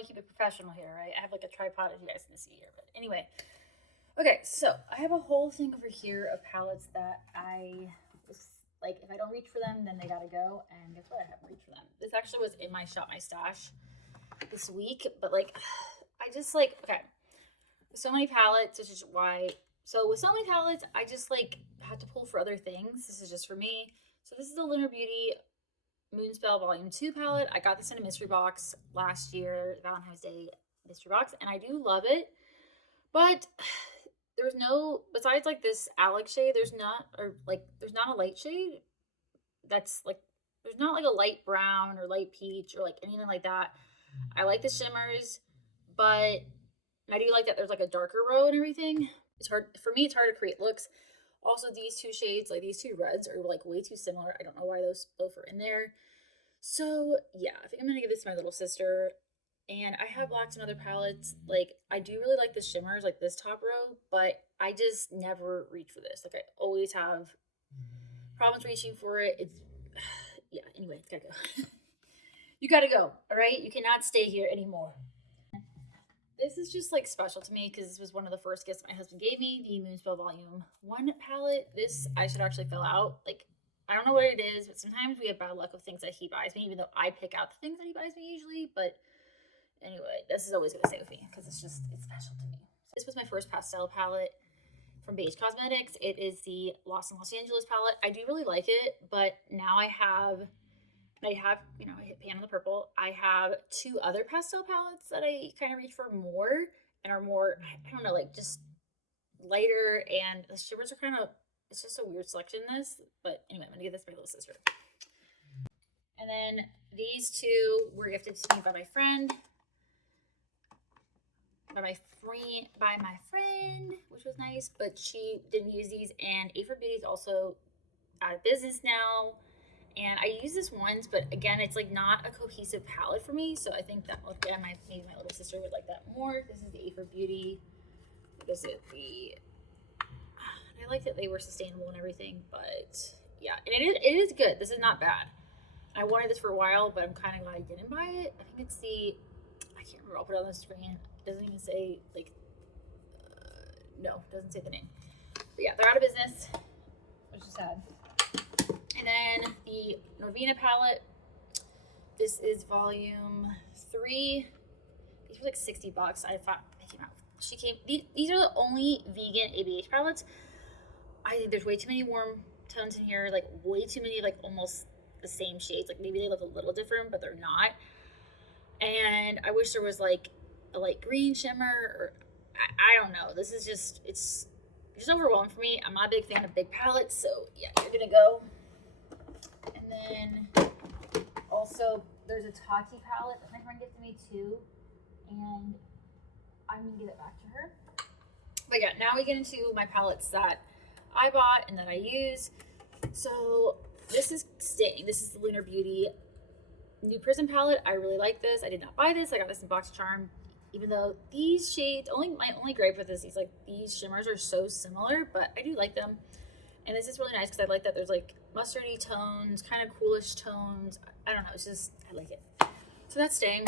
to keep it professional here, right? I have like a tripod as you guys can see here. But anyway, okay, so I have a whole thing over here of palettes that I was like, if I don't reach for them, then they gotta go. And guess what? I haven't reached for them. This actually was in my Shop My Stash this week, but like, I just like, okay, so many palettes, which is why. So with so many palettes, I just like had to pull for other things. This is just for me. So this is the Lunar Beauty Moonspell Volume 2 palette. I got this in a mystery box last year, Valentine's Day mystery box, and I do love it. But there's no, besides like this Alex shade, there's not, or like, there's not a light shade that's like, there's not like a light brown or light peach or like anything like that. I like the shimmers, but I do like that there's like a darker row and everything. It's hard, for me, it's hard to create looks. Also, these two shades, like these two reds, are like way too similar. I don't know why those both are in there. So yeah, I think I'm gonna give this to my little sister. And I have blacks and other palettes. Like, I do really like the shimmers, like this top row, but I just never reach for this. Like, I always have problems reaching for it. It's, yeah, anyway, it's gotta go. You gotta go, all right? You cannot stay here anymore. This is just like special to me because this was one of the first gifts my husband gave me, the Moonspell Volume 1 palette. This eyeshadow actually fell out. Like, I don't know what it is, but sometimes we have bad luck with things that he buys me, even though I pick out the things that he buys me usually. But anyway, this is always going to stay with me because it's special to me. This was my first pastel palette from Beige Cosmetics. It is the Lost in Los Angeles palette. I do really like it, but now I have, you know, I hit pan on the purple. I have two other pastel palettes that I kind of reach for more and are more, I don't know, like just lighter, and the shimmers are kind of, it's just a weird selection in this. But anyway, I'm going to give this to my little sister. And then these two were gifted to me by my friend. By my friend, which was nice, but she didn't use these. And A for Beauty is also out of business now. And I use this once, but again, it's like not a cohesive palette for me. So I think that, again, maybe my little sister would like that more. This is the A for Beauty. What is it? I like that they were sustainable and everything, but yeah, and it is good. This is not bad. I wanted this for a while, but I'm kind of glad I didn't buy it. I think it's I can't remember. I'll put it on the screen. It doesn't even say, like, no, it doesn't say the name. But yeah, they're out of business, which is sad. And then the Norvina palette. This is volume 3. These were like $60. I thought they came out. These are the only vegan ABH palettes. I think there's way too many warm tones in here, like way too many, like almost the same shades. Like maybe they look a little different, but they're not. And I wish there was like a light green shimmer, or I don't know. This is just, it's just overwhelming for me. I'm not a big fan of big palettes, so yeah, you're gonna go. And then also there's a Tati palette that my friend gifted me too, and I'm gonna give it back to her. But yeah, now we get into my palettes that I bought and that I use. So this is staying. This is the Lunar Beauty New Prism palette. I really like this. I did not buy this. I got this in Box Charm. Even though these shades, my only gripe with this is like these shimmers are so similar, but I do like them. And this is really nice because I like that there's like mustardy tones, kind of coolish tones. I don't know, it's just, I like it. So that's staying.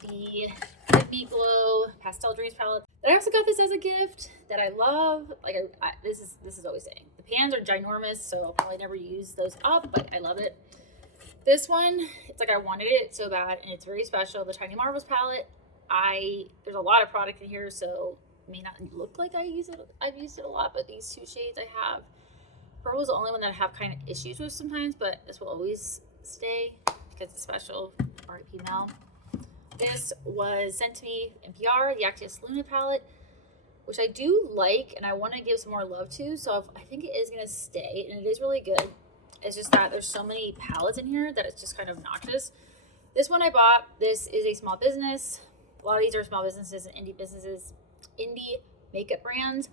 The Fit Me Glow Pastel Dreams palette. That I also got this as a gift that I love. Like this is always staying. The pans are ginormous, so I'll probably never use those up, but I love it. This one, it's like I wanted it so bad, and it's very special. The Tiny Marvels palette. There's a lot of product in here, so it may not look like I've used it a lot, but these two shades I have. Purple is the only one that I have kind of issues with sometimes, but this will always stay because it's special. R.I.P. Mel. This was sent to me in PR, the Actius Luna palette, which I do like and I want to give some more love to, so I think it is going to stay, and it is really good. It's just that there's so many palettes in here that it's just kind of obnoxious. This one I bought. This is a small business. A lot of these are small businesses and indie makeup brands.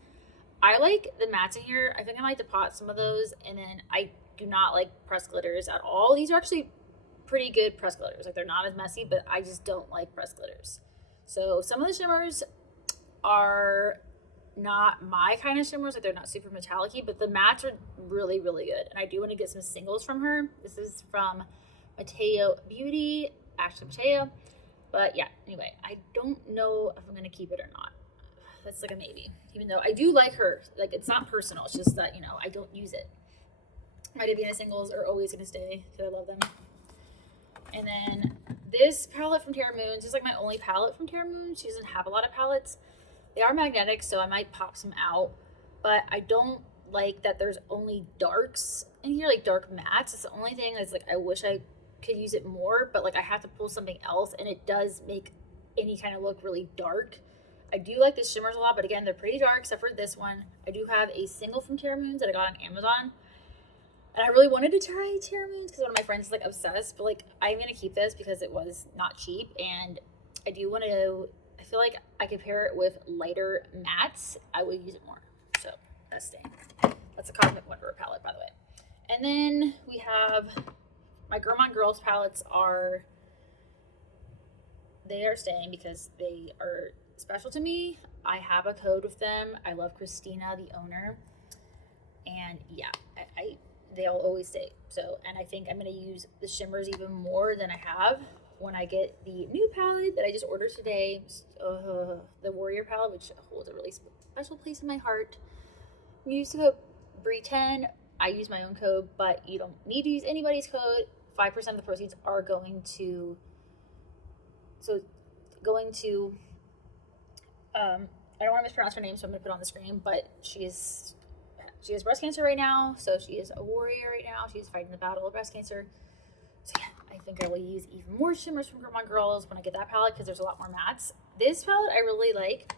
I like the mattes in here. I think I might depot some of those, and then I do not like pressed glitters at all. These are actually pretty good pressed glitters. Like, they're not as messy, but I just don't like pressed glitters. So some of the shimmers are not my kind of shimmers. Like, they're not super metallic-y, but the mattes are really, really good. And I do want to get some singles from her. This is from Mateo Beauty, Ashley Mateo. But yeah, anyway, I don't know if I'm going to keep it or not. That's like a maybe. Even though I do like her. Like, it's not personal. It's just that, I don't use it. My Davina singles are always going to stay because I love them. And then this palette from Terra Moons is like my only palette from Terra Moons. She doesn't have a lot of palettes. They are magnetic, so I might pop some out. But I don't like that there's only darks in here, like dark mattes. It's the only thing that's like I wish I could use it more, but like I have to pull something else, and it does make any kind of look really dark. I do like the shimmers a lot, but again, they're pretty dark except for this one. I do have a single from Terra Moons that I got on Amazon. And I really wanted to try Terra Moons because one of my friends is like obsessed, but like I'm going to keep this because it was not cheap, and I do want to, I feel like I could pair it with lighter mattes. I would use it more. So that's staying. That's a Cosmic Wonder palette, by the way. And then we have my Gourmand Girls palettes they are staying because they are special to me. I have a code with them. I love Christina, the owner. And yeah, they'll always stay. So, and I think I'm going to use the shimmers even more than I have when I get the new palette that I just ordered today. The Warrior palette, which holds a really special place in my heart. I'm used to code Brie10. I use my own code, but you don't need to use anybody's code. 5% of the proceeds are going to, I don't want to mispronounce her name, so I'm going to put it on the screen, but she has breast cancer right now, so she is a warrior right now. She's fighting the battle of breast cancer. So yeah, I think I will use even more shimmers from Gourmand Girls when I get that palette because there's a lot more mattes. This palette I really like.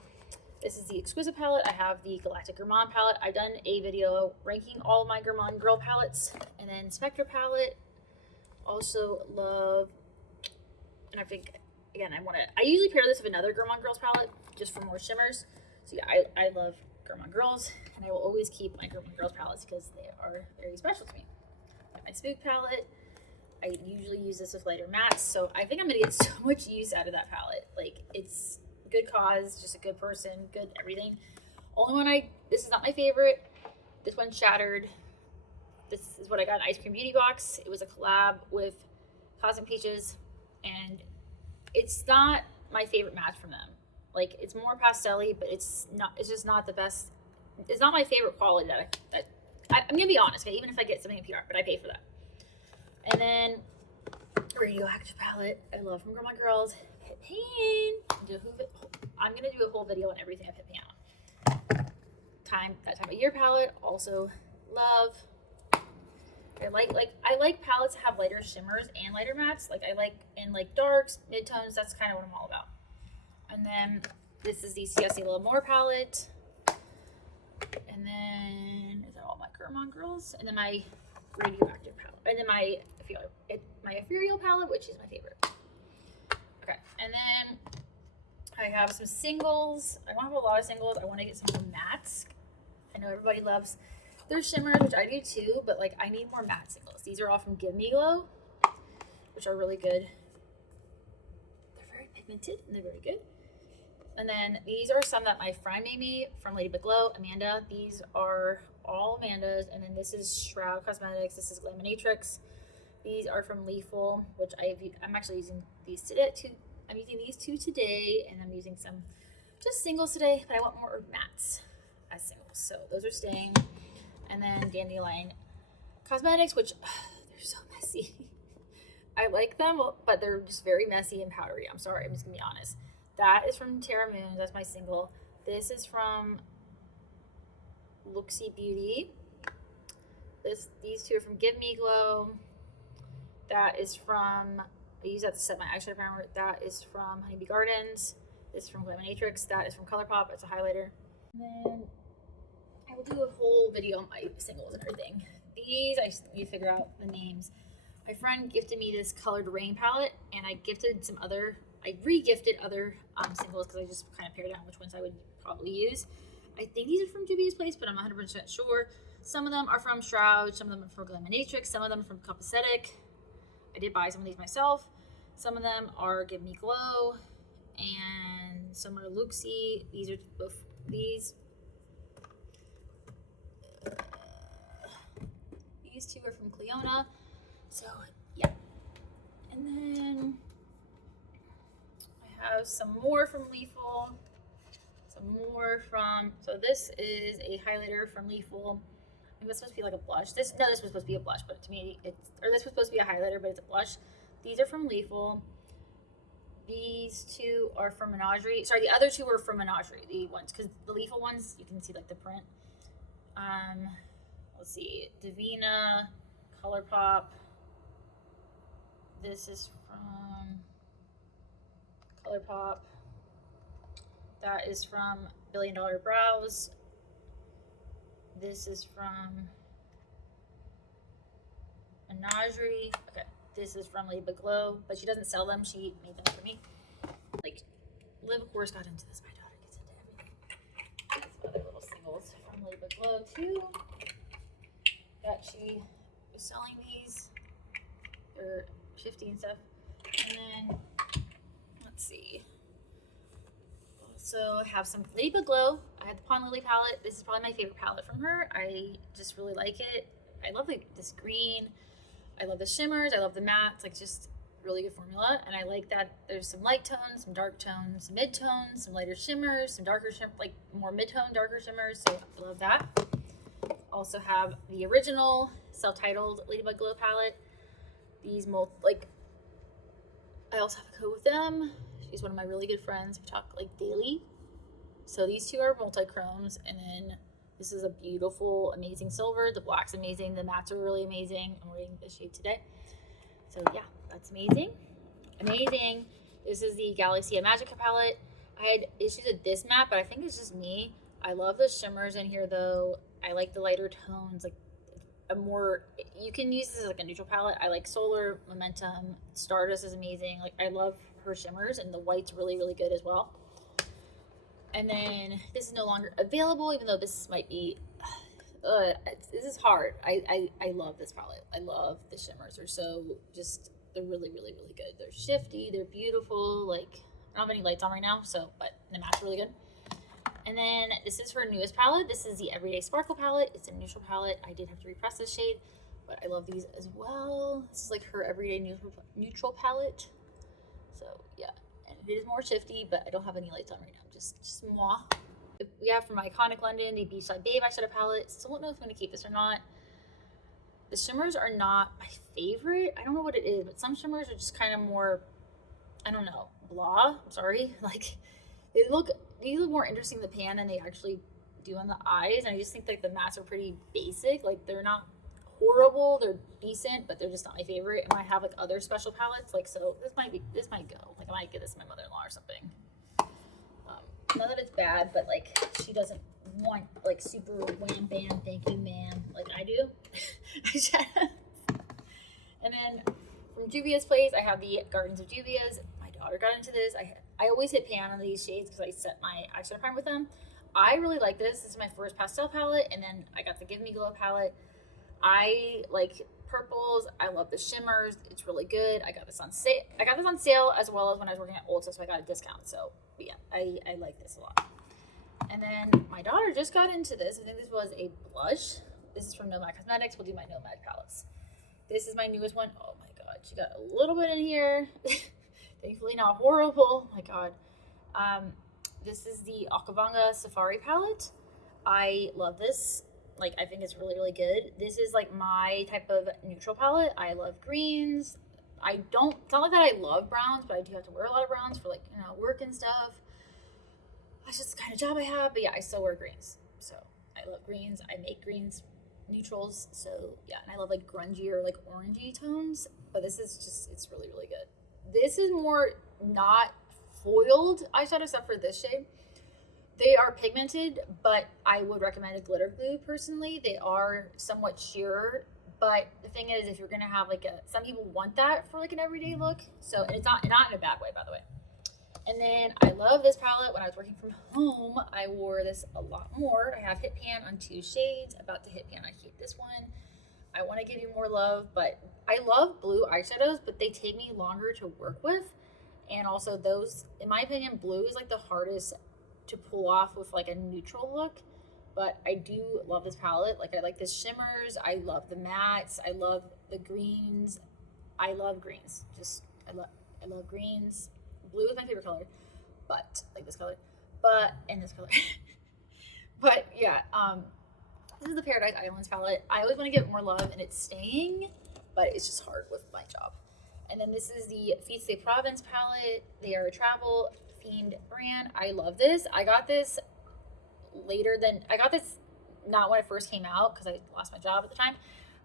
This is the Exquisite palette. I have the Galactic Gourmand palette. I've done a video ranking all of my Gourmand Girl palettes. And then Spectre palette. Also love, and I think, again, I usually pair this with another Gourmand Girls palette just for more shimmers. So yeah, I love Gourmand Girls, and I will always keep my Gourmand Girls palettes because they are very special to me. Got my Spook palette. I usually use this with lighter mattes, so I think I'm gonna get so much use out of that palette. Like, it's a good cause, just a good person, good everything. Only one this is not my favorite. This one's Shattered. This is what I got in Ice Cream Beauty box. It was a collab with Cosmic Peaches, and it's not my favorite match from them. Like, it's more pastel-y, but it's just not the best. It's not my favorite quality I'm gonna be honest, okay? Even if I get something in PR, but I pay for that. And then Radioactive palette, I love from Gourmand Girls. Hit Pan. I'm gonna do a whole video on everything I've hit Pan on. That time of year palette, also love. I like palettes that have lighter shimmers and lighter mattes. Like, I like in like darks, midtones. That's kind of what I'm all about. And then this is the CSC Little More palette. And then is that all my Gourmand Girls? And then my Radioactive palette. And then my Ethereal palette, which is my favorite. Okay, and then I have some singles. I don't have a lot of singles. I want to get some more mattes. I know everybody loves their shimmers, which I do too, but like I need more matte singles. These are all from Give Me Glow, which are really good. They're very pigmented and they're very good. And then these are some that my friend made me from Ladybug Glow, Amanda. These are all Amanda's. And then this is Shroud Cosmetics. This is Glaminatrix. These are from Leaful, which I'm actually using these today too. I'm using these two today, and I'm using some just singles today, but I want more mattes as singles. So those are staying. And then Dandelion Cosmetics, which they're so messy. I like them, but they're just very messy and powdery. I'm sorry, I'm just gonna be honest. That is from Terra Moons. That's my single. This is from Luxie Beauty. These two are from Give Me Glow. That is from, I use that to set my eyeshadow primer. That is from Honeybee Gardens. This is from Glaminatrix. That is from ColourPop. It's a highlighter. And then I will do a whole video on my singles and everything. These, I need to figure out the names. My friend gifted me this Colored Rain palette, and I re-gifted other singles because I just kind of pared down which ones I would probably use. I think these are from Juvia's Place, but I'm not 100% sure. Some of them are from Shroud, some of them are from Glaminatrix, some of them are from Copacetic. I did buy some of these myself. Some of them are Give Me Glow, and some are Luxie. These are both these. These two are from Cleona. So yeah. And then have some more from Leaful. So this is a highlighter from Leaful. I think it's supposed to be like a blush. This was supposed to be a blush, but to me this was supposed to be a highlighter, but it's a blush. These are from Leaful. These two are from Menagerie. Sorry, the other two are from Menagerie. The ones, because the Leaful ones, you can see like the print. Let's see, Divina, ColourPop. This is from ColourPop. That is from Billion Dollar Brows. This is from Menagerie. Okay, this is from Lady Glow, but she doesn't sell them. She made them for me. Like, Liv, of course, got into this. My daughter gets into everything. Some other little singles from Lady Glow, too. That she was selling these. They're shifty and stuff. And then, let's see. Also have some Lady Glow. I had the Pond Lily palette. This is probably my favorite palette from her. I just really like it. I love this green. I love the shimmers. I love the mattes. Like, just really good formula. And I like that there's some light tones, some dark tones, some mid tones, some lighter shimmers, some darker like more mid-tone, darker shimmers. So I love that. Also have the original self-titled Ladybug Glow palette. These I also have a code with them. She's one of my really good friends. We talk like daily. So these two are multi-chromes, and then this is a beautiful, amazing silver. The black's amazing. The mattes are really amazing. I'm wearing this shade today. So yeah, that's amazing. Amazing. This is the Galaxia Magica palette. I had issues with this matte, but I think it's just me. I love the shimmers in here though. I like the lighter tones, like you can use this as like a neutral palette. I like Solar, Momentum, Stardust is amazing. Like, I love her shimmers, and the white's really, really good as well. And then this is no longer available, even though this might be, this is hard. I love this palette. I love the shimmers. They're really, really, really good. They're shifty, they're beautiful. Like, I don't have any lights on right now, but the matte's really good. And then this is her newest palette. This is the Everyday Sparkle palette. It's a neutral palette. I did have to repress this shade, but I love these as well. This is like her everyday neutral palette. So yeah, and it is more shifty, but I don't have any lights on right now. Just moi. We have from Iconic London the Beachside Babe eyeshadow palette. Still don't know if I'm gonna keep this or not. The shimmers are not my favorite. I don't know what it is, but some shimmers are just kind of more, I don't know, blah. I'm sorry. Like, these look more interesting in the pan than they actually do on the eyes. And I just think like the mattes are pretty basic. Like, they're not horrible, they're decent, but they're just not my favorite. And I have like other special palettes, like, so this might go. Like, I might give this to my mother-in-law or something. Not that it's bad, but like, she doesn't want like super wham bam thank you ma'am like I do. And then from Juvia's Place, I have the Gardens of Juvia's. My daughter got into this. I always hit pan on these shades because I set my eyeshadow primer with them. I really like this. This is my first pastel palette, and then I got the Give Me Glow palette. I like purples. I love the shimmers. It's really good. I got this on sale as well as when I was working at Ulta, so I got a discount. So yeah, I like this a lot. And then my daughter just got into this. I think this was a blush. This is from Nomad Cosmetics. We'll do my Nomad palettes. This is my newest one. Oh my god, she got a little bit in here. Thankfully not horrible. Oh my god. This is the Okavanga Safari palette. I love this. Like, I think it's really, really good. This is like my type of neutral palette. I love greens. It's not like that I love browns, but I do have to wear a lot of browns for like, work and stuff. That's just the kind of job I have. But yeah, I still wear greens. So I love greens. I make greens neutrals. So yeah, and I love like grungier, like orangey tones. But this is just, it's really, really good. This is more not foiled eyeshadow except for this shade. They are pigmented, but I would recommend a glitter glue personally. They are somewhat sheer, but the thing is, if you're gonna have like some people want that for like an everyday look. So, and it's not in a bad way, by the way. And then I love this palette. When I was working from home, I wore this a lot more. I have hit pan on 2 shades. About to hit pan, I hate this one. I want to give you more love, but I love blue eyeshadows, but they take me longer to work with. And also those, in my opinion, blue is like the hardest to pull off with like a neutral look. But I do love this palette. Like, I like the shimmers. I love the mattes. I love the greens. I love greens. I love greens. Blue is my favorite color, but like this color, but and this color. But yeah, this is the Paradise Islands palette. I always want to give it more love, and it's staying, but it's just hard with my job. And then this is the Fils de Provence palette. They are a travel themed brand. I love this. I got this not when it first came out because I lost my job at the time,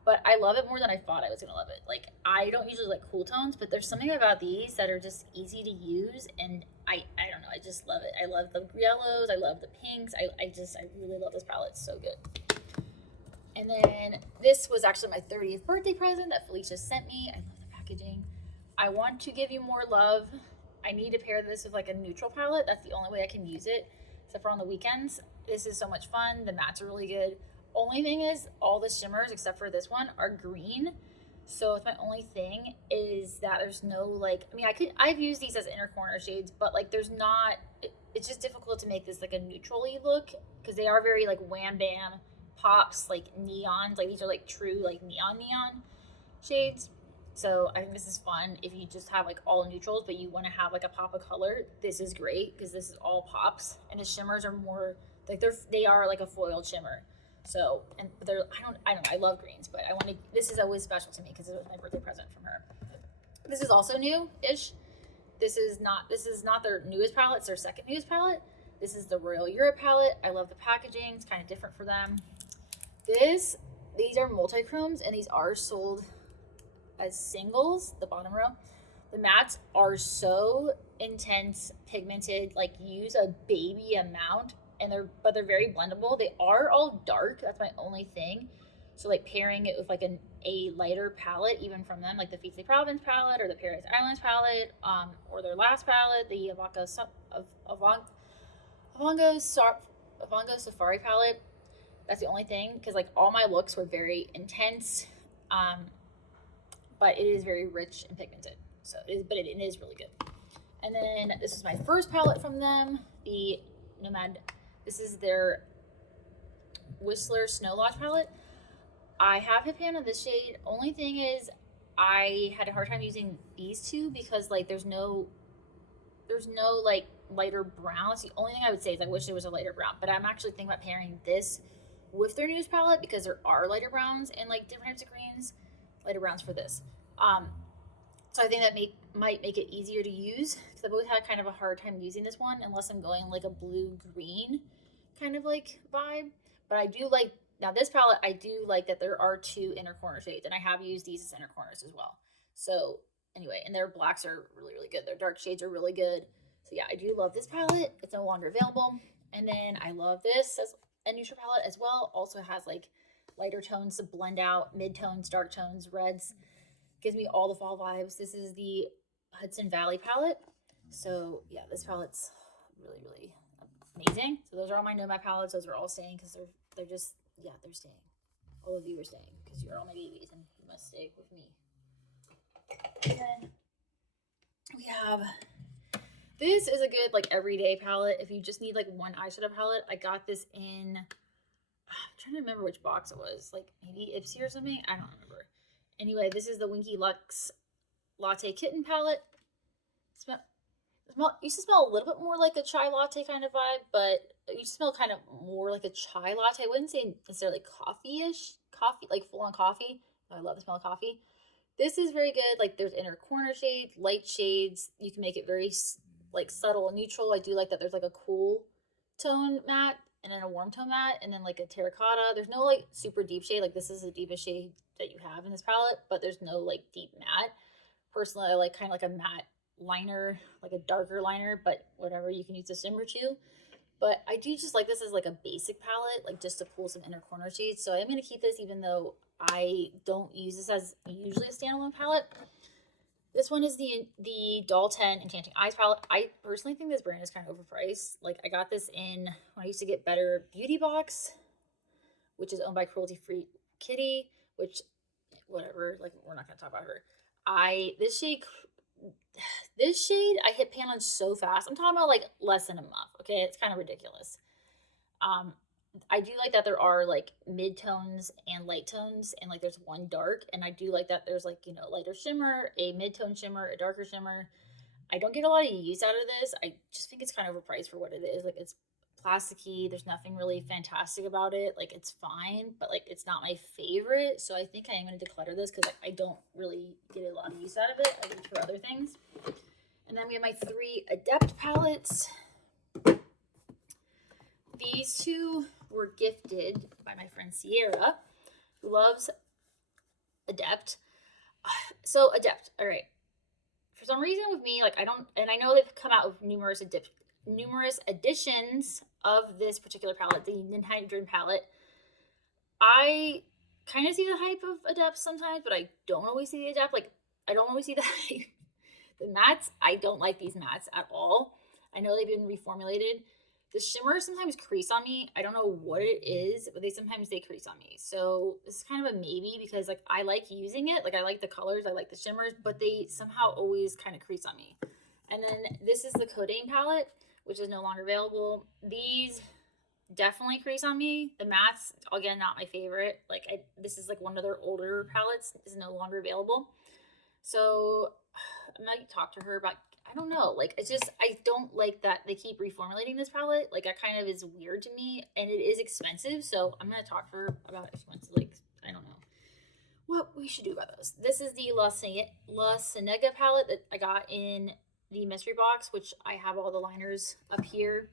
but I love it more than I thought I was gonna love it. Like I don't usually like cool tones, but there's something about these that are just easy to use, and I don't know, I just love it. I love the yellows, I love the pinks. I really love this palette. It's so good. And then this was actually my 30th birthday present that Felicia sent me. I love the packaging. I want to give you more love. I need to pair this with like a neutral palette. That's the only way I can use it, except for on the weekends. This is so much fun. The mattes are really good. Only thing is all the shimmers, except for this one, are green. So it's my only thing is that there's no like, I mean, I've used these as inner corner shades, but like there's not, it's just difficult to make this like a neutrally look because they are very like wham bam pops, like neons. Like these are like true like neon shades. So I think this is fun if you just have like all neutrals, but you want to have like a pop of color. This is great because this is all pops, and the shimmers are more like they are like a foiled shimmer. So and they're I don't know, I love greens, but I want to. This is always special to me because it was my birthday present from her. This is also new-ish. This is not their newest palette. It's their second newest palette. This is the Royal Europe palette. I love the packaging. It's kind of different for them. These are multi-chromes, and these are sold as singles, the bottom row. The mattes are so intense, pigmented, like use a baby amount, and they're very blendable. They are all dark. That's my only thing. So like pairing it with like a lighter palette, even from them, like the Fils de Provence palette or the Paradise Islands palette, or their last palette, the Avongo Safari palette. That's the only thing, because like all my looks were very intense. But it is very rich and pigmented. So it is really good. And then this is my first palette from them, the Nomad. This is their Whistler Snow Lodge palette. I have hit pan on this shade. Only thing is I had a hard time using these two because like there's no like lighter browns. The only thing I would say is I wish there was a lighter brown, but I'm actually thinking about pairing this with their newest palette because there are lighter browns and like different types of greens, lighter browns for this. So I think that might make it easier to use because I've always had kind of a hard time using this one unless I'm going like a blue green kind of like vibe. But I do like now this palette. I do like that there are two inner corner shades, and I have used these as inner corners as well. So anyway, and their blacks are really good. Their dark shades are really good. So yeah, I do love this palette. It's no longer available. And then I love this as a neutral palette as well. Also has like lighter tones to blend out mid tones, dark tones, reds. Gives me all the fall vibes. This is the Hudson Valley palette. So yeah, this palette's really amazing. So those are all my Nomad palettes. Those are all staying because they're just they're staying. All of you are staying because you're all my babies and you must stay with me. And then we have this is a good like everyday palette. If you just need like one eyeshadow palette, I got this in. I'm trying to remember which box it was. Like maybe Ipsy or something. I don't remember. Anyway, this is the Winky Lux Latte Kitten palette. Used to smell a little bit more like a chai latte kind of vibe, but it used to smell kind of more like a chai latte. I wouldn't say necessarily coffee-ish, like full-on coffee. I love the smell of coffee. This is very good. Like there's inner corner shades, light shades. You can make it very like subtle and neutral. I do like that there's like a cool tone matte and then a warm tone matte and then like a terracotta. There's no like super deep shade. Like this is the deepest shade that you have in this palette, but there's no like deep matte. Personally, I like kind of like a matte liner, like a darker liner, but whatever, you can use a shimmer too. But I do just like this as like a basic palette, like just to pull some inner corner shades. So I'm going to keep this even though I don't use this as usually a standalone palette. This one is the Doll 10 Enchanting Eyes palette. I personally think this brand is kind of overpriced. Like I got this in when I used to get Better Beauty Box, which is owned by Cruelty Free Kitty, which whatever, like we're not going to talk about her. This shade I hit pan on so fast. I'm talking about like less than a month. Okay, it's kind of ridiculous. I do like that there are like mid tones and light tones, and like there's one dark, and I do like that there's like lighter shimmer, a mid tone shimmer, a darker shimmer. I don't get a lot of use out of this. I just think it's kind of overpriced for what it is. Like, it's plasticky. There's nothing really fantastic about it. Like, it's fine, but like it's not my favorite. So I think I am going to declutter this because I don't really get a lot of use out of it. I use it for other things. And then we have my 3 Adept palettes. These 2 were gifted by my friend Sierra, who loves Adept. So Adept, all right. For some reason with me, like I don't, and I know they've come out with numerous editions of this particular palette, the Ninhydrin palette. I kind of see the hype of Adept sometimes, but I don't always see the Adept. Like, I don't always see the hype. The mattes, I don't like these mattes at all. I know they've been reformulated. The shimmers sometimes crease on me. I don't know what it is, but sometimes they crease on me. So this is kind of a maybe because like I like using it. Like I like the colors, I like the shimmers, but they somehow always kind of crease on me. And then this is the Codaine palette, which is no longer available. These definitely crease on me. The mattes, again, not my favorite. Like this is like one of their older palettes is no longer available. So I might talk to her about, I don't know, like it's just I don't like that they keep reformulating this palette. Like that kind of is weird to me, and it is expensive. So I'm gonna talk to her about if she wants to, like, I don't know what we should do about those. This is the La Cienega palette that I got in the mystery box, which I have all the liners up here,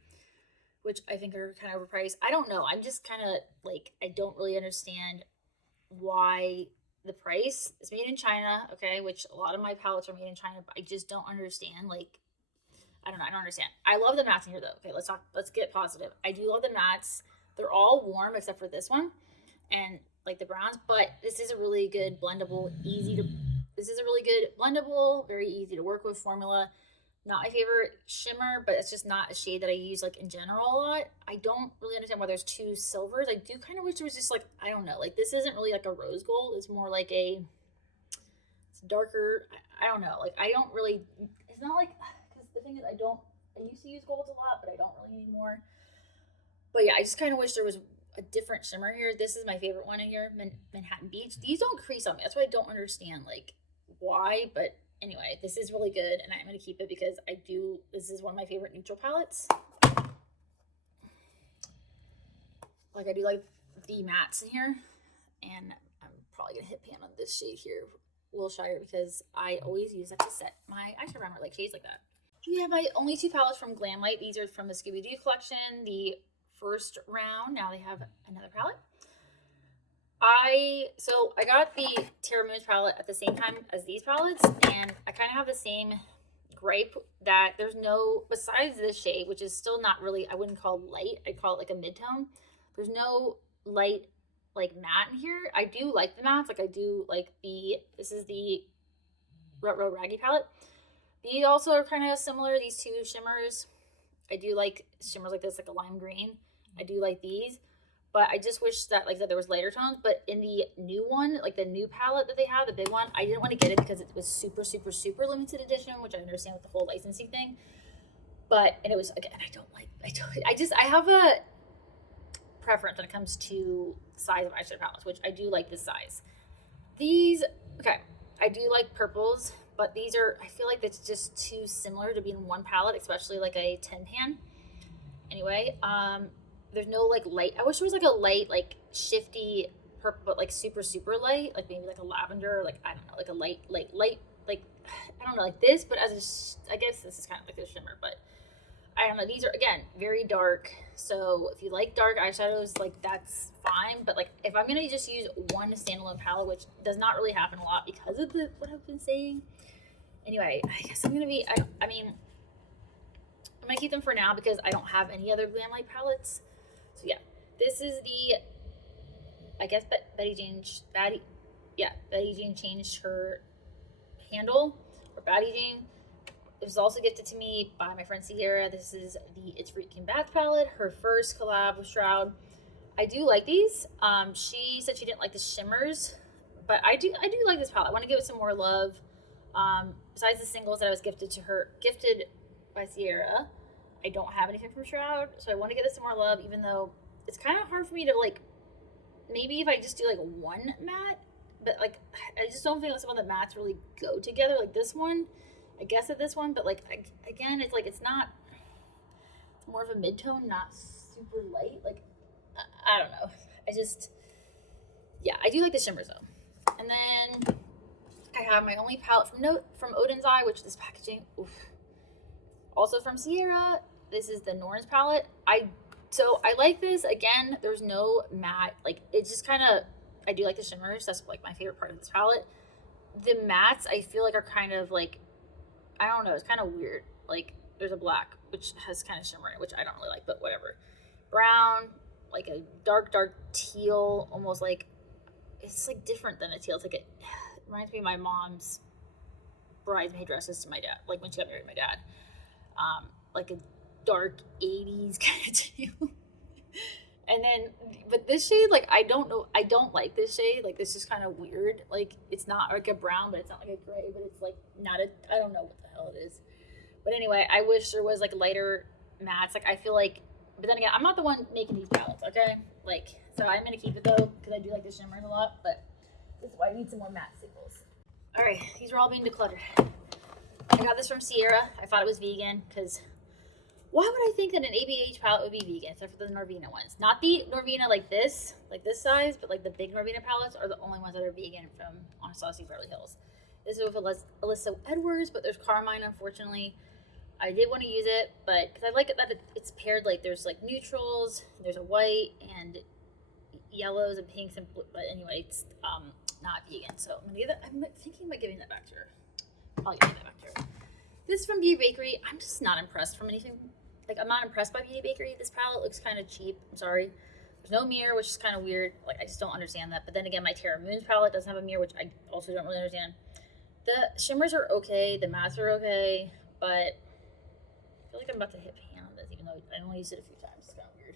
which I think are kind of overpriced. I don't know. I'm just kind of like I don't really understand why the price is made in China, okay, which a lot of my palettes are made in China, but I just don't understand. Like, I don't know. I don't understand. I love the mattes in here though. Okay, let's get positive. I do love the mattes. They're all warm except for this one and like the browns, but this is a really good blendable, very easy to work with formula. Not my favorite shimmer, but it's just not a shade that I use like in general a lot. I don't really understand why there's 2 silvers. I do kind of wish there was just like, I don't know, like this isn't really like a rose gold. It's more like it's darker. I don't know. Like I don't really, it's not like, because the thing is I used to use golds a lot, but I don't really anymore. But yeah, I just kind of wish there was a different shimmer here. This is my favorite one in here, Manhattan Beach. These don't crease on me. That's why I don't understand like why, but anyway, this is really good, and I'm going to keep it because this is one of my favorite neutral palettes. Like, I do like the mattes in here, and I'm probably going to hit pan on this shade here, Wilshire, because I always use that to set my eyeshadow primer, like shades like that. We have my only 2 palettes from Glamlight. These are from the Scooby-Doo collection, the first round. Now they have another palette. I got the Terra Moons palette at the same time as these palettes, and I kind of have the same gripe that there's no, besides this shade, which is still not really, I wouldn't call light, I'd call it like a mid-tone. There's no light like matte in here. I do like the mattes, like I do like this is the Retro Raggy palette. These also are kind of similar, these 2 shimmers. I do like shimmers like this, like a lime green. I do like these. But I just wish that, like I said, there was lighter tones. But in the new one, like the new palette that they have, the big one, I didn't want to get it because it was super, super, super limited edition, which I understand with the whole licensing thing. And it was, again, I have a preference when it comes to size of eyeshadow palettes, which I do like this size. These, okay, I do like purples, but these I feel like that's just too similar to be in one palette, especially like a 10 pan. Anyway, there's no like light. I wish there was like a light, like shifty purple, but like super, super light, like maybe like a lavender, like I don't know, like a light, like I don't know, like this, but I guess this is kind of like a shimmer, but I don't know. These are, again, very dark. So if you like dark eyeshadows, like that's fine. But like if I'm gonna just use one standalone palette, which does not really happen a lot because of what I've been saying. Anyway, I guess I'm gonna be. I mean, I'm gonna keep them for now because I don't have any other Glamlight palettes. So yeah, this is I guess Betty Jane changed her handle, or Betty Jane. It was also gifted to me by my friend Sierra. This is the It's Freaking Bath palette, her first collab with Shroud. I do like these. She said she didn't like the shimmers, but I do like this palette. I want to give it some more love. Besides the singles that I was gifted by Sierra, I don't have anything from Shroud, so I want to give it some more love, even though it's kind of hard for me to like, maybe if I just do like one matte, but like I just don't think some of the mattes really go together like this one. I guess, at this one, but like again, it's like it's not. It's more of a mid-tone, not super light. Like I don't know. I just yeah, I do like the shimmers though. And then I have my only palette from Odin's Eye, which this packaging, oof. Also from Sierra. This is the Norns palette. I like this. Again, there's no matte. Like it's just kind of. I do like the shimmers. That's like my favorite part of this palette. The mattes I feel like are kind of like, I don't know. It's kind of weird. Like there's a black which has kind of shimmer in it, which I don't really like, but whatever. Brown, like a dark teal, almost like it's like different than a teal. It's like it reminds me of my mom's bridesmaid dresses to my dad, like when she got married to my dad. Like a dark 80s kind of teal. And then, but this shade, like, I don't know, I don't like this shade. Like, this is kind of weird. Like, it's not like a brown, but it's not like a gray, but it's like not a, I don't know what the hell it is. But anyway, I wish there was like lighter mattes. Like, I feel like, but then again, I'm not the one making these palettes, okay? Like, so I'm going to keep it though, because I do like the shimmers a lot, but this is why I need some more matte staples. All right, these are all being decluttered. I got this from Sierra. I thought it was vegan, because why would I think that an ABH palette would be vegan, except for the Norvina ones? Not the Norvina like this size, but like the big Norvina palettes are the only ones that are vegan from Anastasia Beverly Hills. This is with Alyssa Edwards, but there's Carmine, unfortunately. I did want to use it, but because I like it that it's paired, like there's like neutrals, there's a white and yellows and pinks and blue, but anyway, it's not vegan. So I'm gonna give it. I'm thinking about giving that back to her. Probably giving that back to her. This is from Beauty Bakery. I'm just not impressed from anything. Like, I'm not impressed by Beauty Bakery. This palette looks kind of cheap. I'm sorry. There's no mirror, which is kind of weird. Like, I just don't understand that. But then again, my Terra Moons palette doesn't have a mirror, which I also don't really understand. The shimmers are okay. The mattes are okay. But I feel like I'm about to hit pan on this, even though I only used it a few times. It's kind of weird.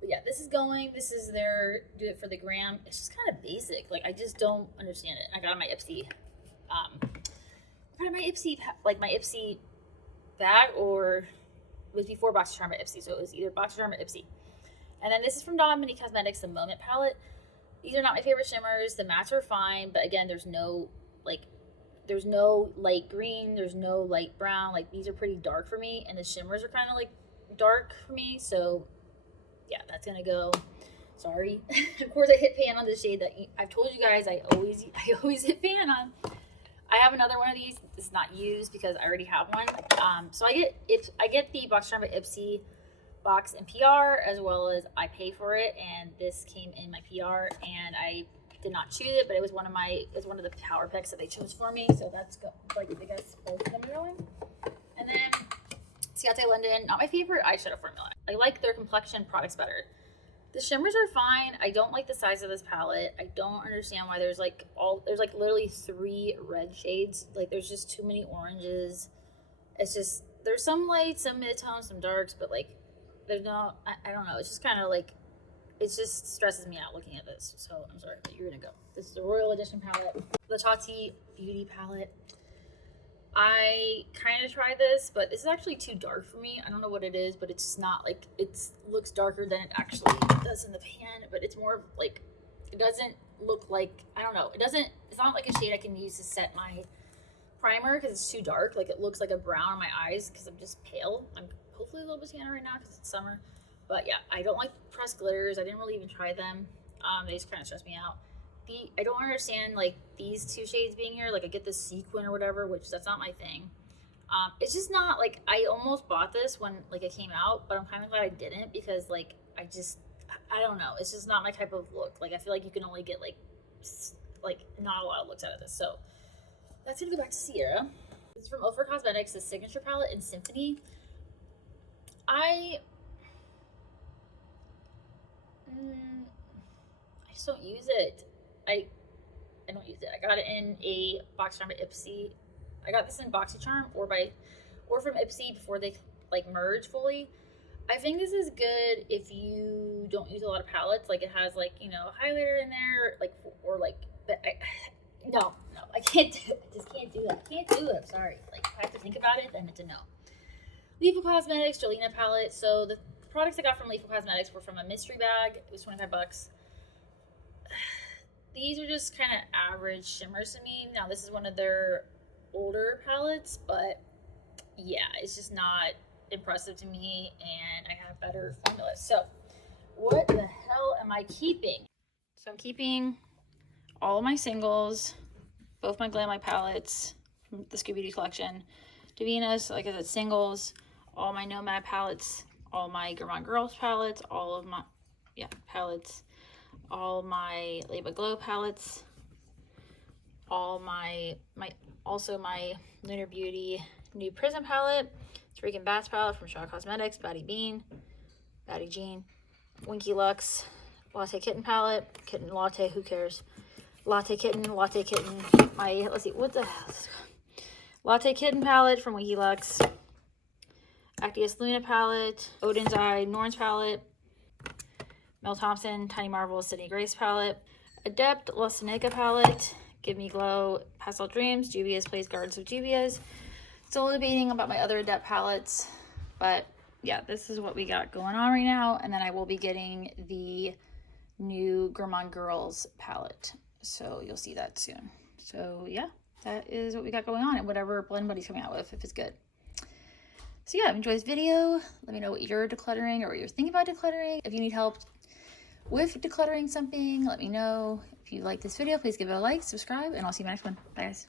But yeah, this is going. This is their do it for the gram. It's just kind of basic. Like, I just don't understand it. I got on my Ipsy. Part of my Ipsy, like my Ipsy bag, or it was before BoxyCharm or Ipsy, so it was either BoxyCharm or Ipsy. And then this is from Dawn Mini Cosmetics, the Moment palette. These are not my favorite shimmers. The mattes are fine, but again, there's no light green, there's no light brown. Like, these are pretty dark for me, and the shimmers are kind of like dark for me. So yeah, that's gonna go. Sorry. Of course, I hit pan on the shade that I've told you guys I always hit pan on. I have another one of these. It's not used because I already have one. So I get the BoxyCharm by Ipsy box in PR, as well as I pay for it, and this came in my PR, and I did not choose it, but it was one of the power picks that they chose for me. So that's like, I guess both of them are going. And then Ciate London, not my favorite eyeshadow formula. I like their complexion products better. The shimmers are fine. I don't like the size of this palette. I don't understand why there's like literally 3 red shades. Like, there's just too many oranges. It's just, there's some lights, some mid-tones, some darks, but like there's no, I don't know. It's just kind of like, it just stresses me out looking at this. So I'm sorry, but you're gonna go. This is the Royal Edition palette, the Tati Beauty palette. I kind of tried this, but this is actually too dark for me. I don't know what it is, but it's just not like, it looks darker than it actually does in the pan, but it's more like, it doesn't look like, I don't know. It's not like a shade I can use to set my primer because it's too dark. Like, it looks like a brown on my eyes because I'm just pale. I'm hopefully a little bit tanner right now because it's summer. But yeah, I don't like pressed glitters. I didn't really even try them. They just kind of stress me out. I don't understand like these 2 shades being here. Like, I get this sequin or whatever, which that's not my thing. It's just not like, I almost bought this when like it came out, but I'm kind of glad I didn't, because like I don't know. It's just not my type of look. Like, I feel like you can only get like not a lot of looks out of this. So that's gonna go back to Sierra. This is from Up For Cosmetics, the Signature palette in Symphony. I just don't use it. I don't use it. I got it in a BoxyCharm by Ipsy. I got this in BoxyCharm or from Ipsy before they like merge fully. I think this is good if you don't use a lot of palettes. Like, it has like, you know, highlighter in there, like, or like, but no, I can't do it. I just can't do it. I can't do it. I'm sorry. Like, if I have to think about it, then it's a no. Lethal Cosmetics Jolena palette. So the products I got from Lethal Cosmetics were from a mystery bag. It was $25. These are just kind of average shimmers to me. Now, this is one of their older palettes, but yeah, it's just not impressive to me, and I have better formulas. So what the hell am I keeping? So I'm keeping all of my singles, both my Glam Light palettes from the Scooby-Doo collection, Davina's, like I said, singles, all my Nomad palettes, all my Gourmand Girls palettes, all of my, palettes, all my Label Glow palettes, all also my Lunar Beauty New Prism palette, Freaking Bats palette from Shaw Cosmetics, Batty Jean, Winky Lux, Latte Kitten palette, Kitten Latte, who cares? Latte Kitten, my, let's see, what the hell is this called? Latte Kitten palette from Winky Lux, Actius Luna palette, Odin's Eye, Norn's palette, Mel Thompson, Tiny Marvels, Sydney Grace palette, Adept La Seneca palette, Give Me Glow, Pastel Dreams, Juvia's Plays Gardens of Juvia's. Still debating about my other Adept palettes, but yeah, this is what we got going on right now. And then I will be getting the new Gourmand Girls palette, so you'll see that soon. So yeah, that is what we got going on, and whatever Blend Buddy's coming out with, if it's good. So yeah, enjoy this video. Let me know what you're decluttering or what you're thinking about decluttering. If you need help with decluttering something, let me know. If you like this video, please give it a like, subscribe, and I'll see you in my next one. Bye guys.